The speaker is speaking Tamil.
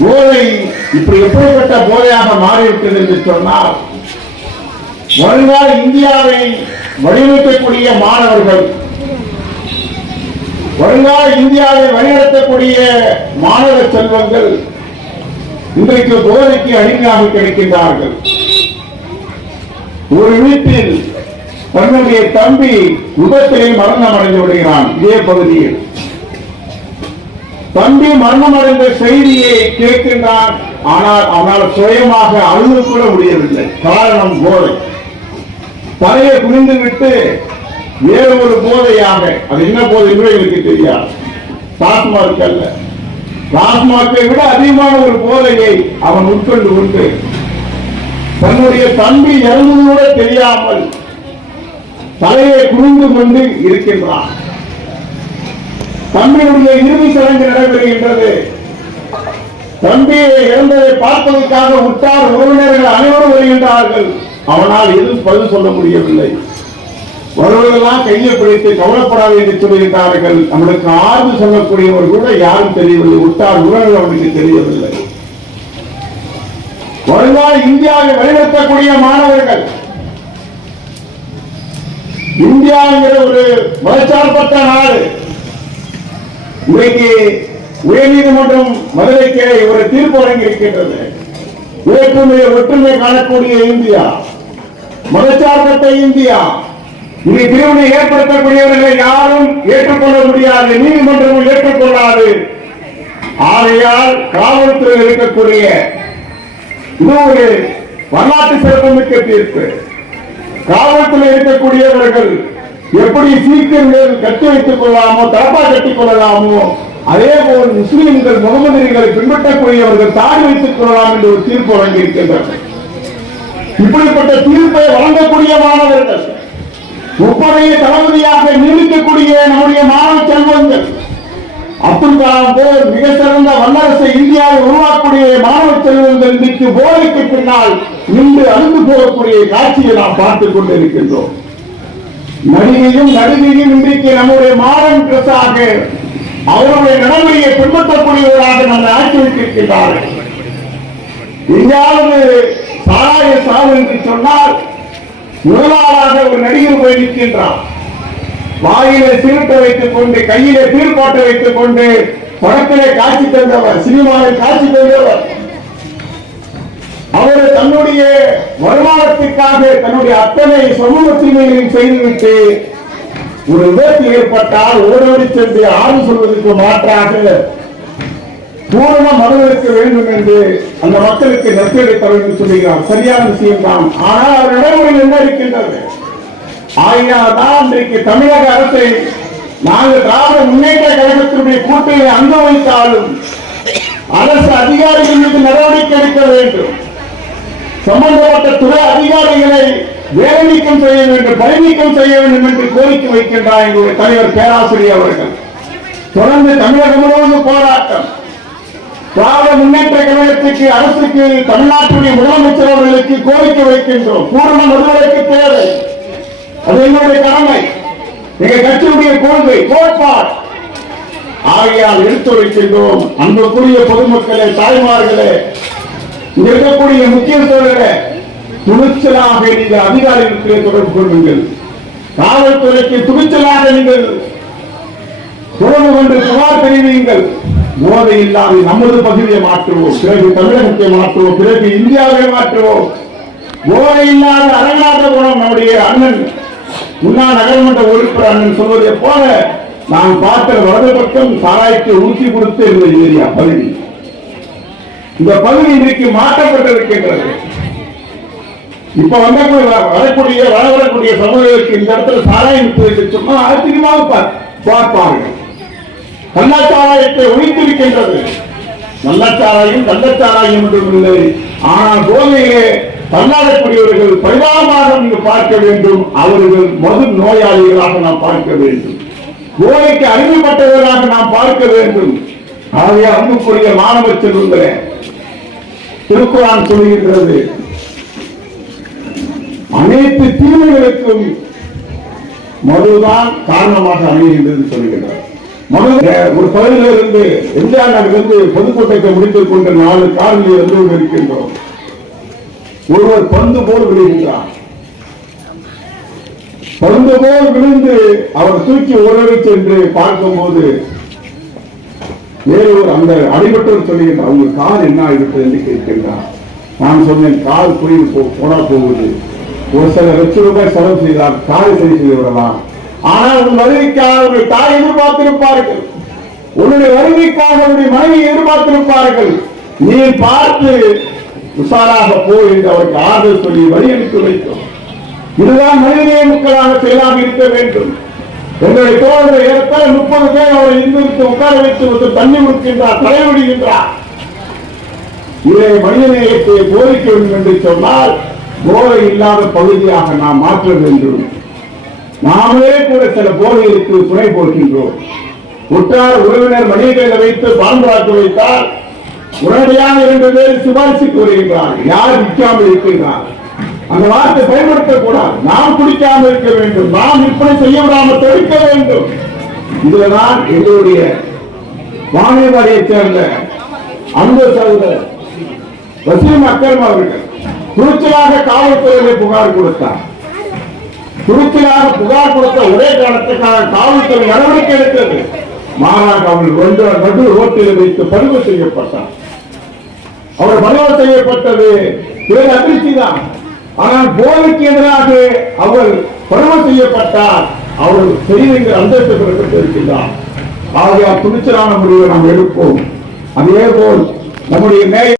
போதை இப்படி எப்படிப்பட்ட போதையாக மாறிவிட்டது என்று சொன்னால் வருங்கால இந்தியாவை வடிவமைக்கக்கூடிய மாணவர்கள் வருங்கால இந்தியாவை வழிநடத்தக்கூடிய மாணவ செல்வங்கள் இன்றைக்கு போதைக்கு அடிமையாக கிடைக்கின்றார்கள். ஒரு வீட்டில் தன்னுடைய தம்பி விபத்திலே மரணம் அடைந்து விடுகிறான். இதே பகுதியில் தம்பி மரணம் அடைந்த செய்தியை கேட்கின்றான். ஆனால் அவனால் சுயமாக அழுது கூட முடியவில்லை. காரணம் போதை. தலையை குனிந்து விட்டு வேறு ஒரு போதையாக அது என்ன போதை கூட எனக்கு தெரியாது. டாஸ்மார்க் அல்ல. டாஸ்மார்க்கை விட அதிகமான ஒரு போதையை அவன் உட்கொண்டு கொண்டு தன்னுடைய தம்பி இறந்தது கூட தெரியாமல் தலையை குனிந்து கொண்டு இருக்கின்றான். தம்பியுடைய இறுதி சடங்கு நடைபெறுகின்றது. தம்பியை இழந்ததை பார்ப்பதற்காக உற்றார் உறவினர்கள் அனைவரும் வருகின்றார்கள். அவனால் எதுவும் பதில் சொல்ல முடியவில்லை. வருவதெல்லாம் கையை பிடித்து கவலைப்படாது என்று சொல்கின்றார்கள் நம்மளுக்கு ஆறுதல் சொல்லக்கூடியவர் கூட யாரும் தெரியவில்லை. உற்றார் உறவினர் அவனுக்கு தெரியவில்லை. வருங்கால இந்தியாவை வழிநடத்தக்கூடிய மாணவர்கள் இந்தியாங்கிற ஒரு மதச்சார்பற்ற நாடு இன்றைக்கு உயர்நீதிமன்றம் மதுரைக்கு ஒரு தீர்ப்பு வழங்கி இருக்கின்றது வேற்றுமை ஒற்றுமை காணக்கூடிய இந்தியா. மதச்சார்பற்ற இந்தியா. இனி பிரிவினை ஏற்படுத்தக்கூடியவர்களை யாரும் ஏற்றுக்கொள்ள முடியாது நீதிமன்றமும் ஏற்றுக்கொள்ளாது. ஆகையால் காவல்துறையில் இருக்கக்கூடிய இது ஒரு வரலாற்று சிறப்புமிக்க தீர்ப்பு. காவல்துறை இருக்கக்கூடியவர்கள் எப்படி சீக்கியர்கள் கட்டி வைத்துக் கொள்ளலாமோ தலப்பா கட்டிக் கொள்ளலாமோ அதே போல் முஸ்லிம்கள் முகமதியர்களை பின்பற்றக்கூடியவர்கள் தாடி வைத்துக் கொள்ளலாம் என்று ஒரு தீர்ப்பு வழங்கியிருக்கின்றனர் இப்படிப்பட்ட தீர்ப்பை வழங்கக்கூடிய மாணவர்கள் முப்பதைய தளபதியாக நியமிக்கக்கூடிய நம்முடைய மாணவ செல்வங்கள் அப்துல் கலாம் போல் மிக சிறந்த வல்லரசை இந்தியாவை உருவாக்கக்கூடிய மாணவ செல்வங்கள் இன்றைக்கு போதைக்கு பின்னால் நின்று அழுந்து போகக்கூடிய காட்சியை நாம் பார்த்துக் கொண்டிருக்கின்றோம். நடிகையும் நடிகையும் இன்றைக்கு நம்முடைய மாறன் ட்ரெஸ்ஸாக அவருடைய நடைமுறையை பின்பற்றக்கூடியவராக நம்மை ஆக்கி வைத்திருக்கின்றார்கள் எங்கேயாவது சாராய சாவு என்று சொன்னால் முதலாளாக ஒரு நடிகர் போய் நிற்கின்றான். வாயிலே சீருட்டை வைத்துக் கொண்டு கையிலே தீர்ப்பாட்டை வைத்துக் கொண்டு படத்திலே காட்சி தந்தவர் சினிமாவில் காட்சி தந்தவர். அவர் தன்னுடைய வருமானத்திற்காக தன்னுடைய அத்தனை சமூக தீமைகளையும் செய்துவிட்டு ஒரு விபத்து ஏற்பட்டால் ஓடோடி சென்று ஆறு சொல்வதற்கு மாற்றாக பூரண மறுவதற்கு வேண்டும் என்று அந்த மக்களுக்கு நெருக்கடி தர என்று சொல்லுகிறார் சரியான விஷயம் தான் ஆனால் அவர் நடைமுறையில் என்ன இருக்கின்றது? ஆகையால் இன்றைக்கு தமிழக அரசை நாங்கள் திராவிட முன்னேற்ற கழகத்தினுடைய கூட்டணி அங்க வைத்தாலும் அரசு அதிகாரிகள் மீது நடவடிக்கை எடுக்க வேண்டும். சம்பந்தப்பட்ட துறை அதிகாரிகளை வேலை நீக்கம் செய்ய வேண்டும் பணி நீக்கம் செய்ய வேண்டும் என்று கோரிக்கை வைக்கின்றார் எங்களுடைய தலைவர் பேராசிரியர் அவர்கள். தொடர்ந்து தமிழகம் முழுவதும் போராட்டம். திராவிட முன்னேற்ற கழகத்துக்கு அரசுக்கு தமிழ்நாட்டுடைய முதலமைச்சர் அவர்களுக்கு கோரிக்கை வைக்கின்றோம். பூரண விடுதலைக்கு தேவை. அது எங்களுடைய கடமை. எங்க கட்சியுடைய கொள்கை கோட்பாடு. ஆகையால் எடுத்துரைக்கின்றோம் அன்புக்குரிய பொதுமக்களே தாய்மார்களே இருக்கக்கூடிய முக்கியத்துவர்களே துணிச்சலாக நீங்கள் அதிகாரிகளுக்கு தொடர்பு கொள்ளுங்கள். காவல்துறைக்கு துணிச்சலாக நீங்கள் தொடர்பு கொண்டு புகார் தெரிவியுங்கள். போதை இல்லாமல் நமது பகுதியை மாற்றுவோம். பிறகு தமிழகத்தை மாற்றுவோம். பிறகு இந்தியாவை மாற்றுவோம். போதை இல்லாத அரங்கநாதபுரம் நம்முடைய அண்ணன். முன்னாள் நகரமன்ற உறுப்பினர் அண்ணன் சொல்வதை போல நான் பார்த்த வலது பக்கம் சாராய்க்கு ஊசி கொடுத்து இருந்த ஏரியா பகுதி. இந்த பகுதி இன்றைக்கு மாற்றப்பட்டிருக்கின்றது. இப்ப வந்த வரக்கூடிய வர வரக்கூடிய சமூகங்களுக்கு இந்த இடத்துல சாராயம் சொன்னா ஆச்சரியமாக பார்- பார்ப்பார்கள். கள்ளச்சாராயத்தை ஒழித்திருக்கின்றது. நல்லச்சாராயம் கள்ளச்சாராயம் என்றும் இல்லை. ஆனால் போதையிலே தள்ளாடக்கூடியவர்கள் பரிதாபமாக இங்கு பார்க்க வேண்டும். அவர்கள் மது நோயாளிகளாக நாம் பார்க்க வேண்டும். போதைக்கு அறிவுப்பட்டவர்களாக நாம் பார்க்க வேண்டும். ஆகவே அன்புக்குரிய மாணவ செல்வங்களே திருக்குறான் சொல்கின்றது அனைத்து தீமைகளுக்கும் மதுதான் காரணமாக அமைகின்றது சொல்லுகின்றார். மது ஒரு பகுதியில் இருந்து எம்ஜிஆர் நகரிலிருந்து பொதுக்கூட்டத்தை முடித்துக் கொண்ட நாலு காரில் வந்து இருக்கின்றோம் ஒருவர் பந்து போல் விழுகின்றார். பந்து போல் விழுந்து அவர் தூக்கி உறவை சென்று பார்க்கும் போது வேறொரு அந்த அடிபட்டவர் சொல்லுகின்றார் உங்க கால் என்ன ஆகிவிட்டது என்று கேட்கின்றார். நான் சொன்னேன் கால் போய் போனா போகுது. ஒரு சில லட்சம் ரூபாய் செலவு செய்தால் காலை சரி செய்து விடலாம். ஆனால் உன் மனைவிக்காக உங்கள் தாய் எதிர்பார்த்திருப்பார்கள். உன்னுடைய வருகைக்காக உன்னுடைய மனைவி எதிர்பார்த்திருப்பார்கள். நீ பார்த்து உஷாராக போ என்று அவருக்கு ஆறுதல் சொல்லி வழி வைத்தோம். இதுதான் மனிதநேய மக்களாக செயலாக இருக்க வேண்டும். உங்களை தோழர்கள் ஏறத்தாழ முப்பது பேர் அவரை இருந்து உட்கார வைத்து வந்து தண்ணி கொடுக்கின்றார் தலைவிடுகின்றார் இதை மனிதநேயத்தை போதிக்க வேண்டும் என்று சொன்னால் போதை இல்லாத பகுதியாக நாம் மாற்ற வேண்டும். நாமே கூட சில போதைகளுக்கு துணை போகின்றோம். உற்றார் உறவினர் மனிதர்களை வைத்து பாம்பராக்க வைத்தால் உடனடியாக இரண்டு பேர் சிபாரிசுக்கு வருகின்றார் யார் விற்காமல் இருக்கின்றார்கள்? அந்த வார்த்தை பயன்படுத்தக்கூடாது நாம் குடிக்காமல் இருக்க வேண்டும். நாம் விற்பனை செய்ய விடாமல் தடுக்க வேண்டும். இதுதான் எங்களுடைய வாணியவாடியைச் சேர்ந்த அன்பு சகோதரர் வசீம் அக்கரம் அவர்கள் துணிச்சலாக காவல்துறையிலே புகார் கொடுத்தார். துணிச்சலாக புகார் கொடுத்த ஒரே காரணத்துக்காக காவல்துறை நடவடிக்கை எடுத்தது. மாறாக அவர்கள் ரெண்டு நடு ரோட்டில் வைத்து பறிவு செய்யப்பட்டார். அவர் பறிவு செய்யப்பட்டது பேர் அதிர்ச்சி தான். ஆனால் போதைக்கு எதிராக அவர் பருவம் செய்யப்பட்டார் அவள் செய்திகள் அந்தஸ்து பெறப்பட்டிருக்கின்றார் ஆகையால் துணிச்சலான முடிவை நாம் எடுப்போம். அதே போல் நம்முடைய மேய